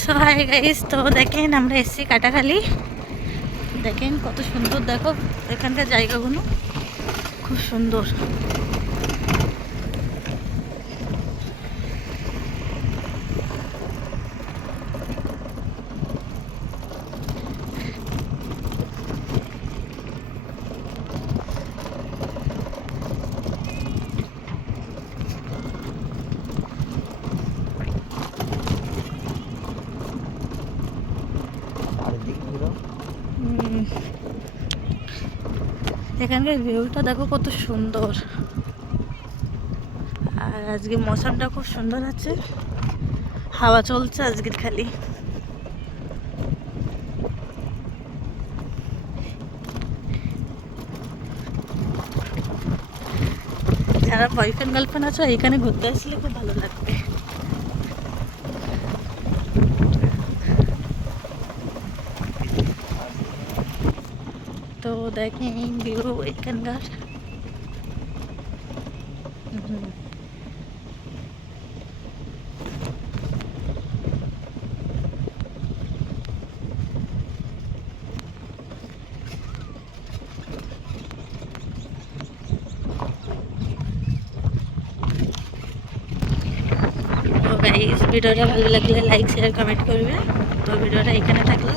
So hi guys, তো দেখেন আমরা এসেছি কাটাখালি। দেখেন কত সুন্দর, দেখো এখানকার জায়গাগুলো খুব সুন্দর। এখানকার ভিউটা দেখো কত সুন্দর। আর আজকে মৌসুমটা খুব সুন্দর আছে, হাওয়া চলছে আজকের খালি। যারা বয়ফ্রেন্ড গার্লফ্রেন্ড আছো এখানে ঘুরতে আসলে খুব ভালো লাগবে। তো দেখেন ভিউ এখানকার। তো গাইস, ভিডিওটা ভালো লাগলে লাইক শেয়ার কমেন্ট করবে। তো ভিডিওটা এখানে থাকলো।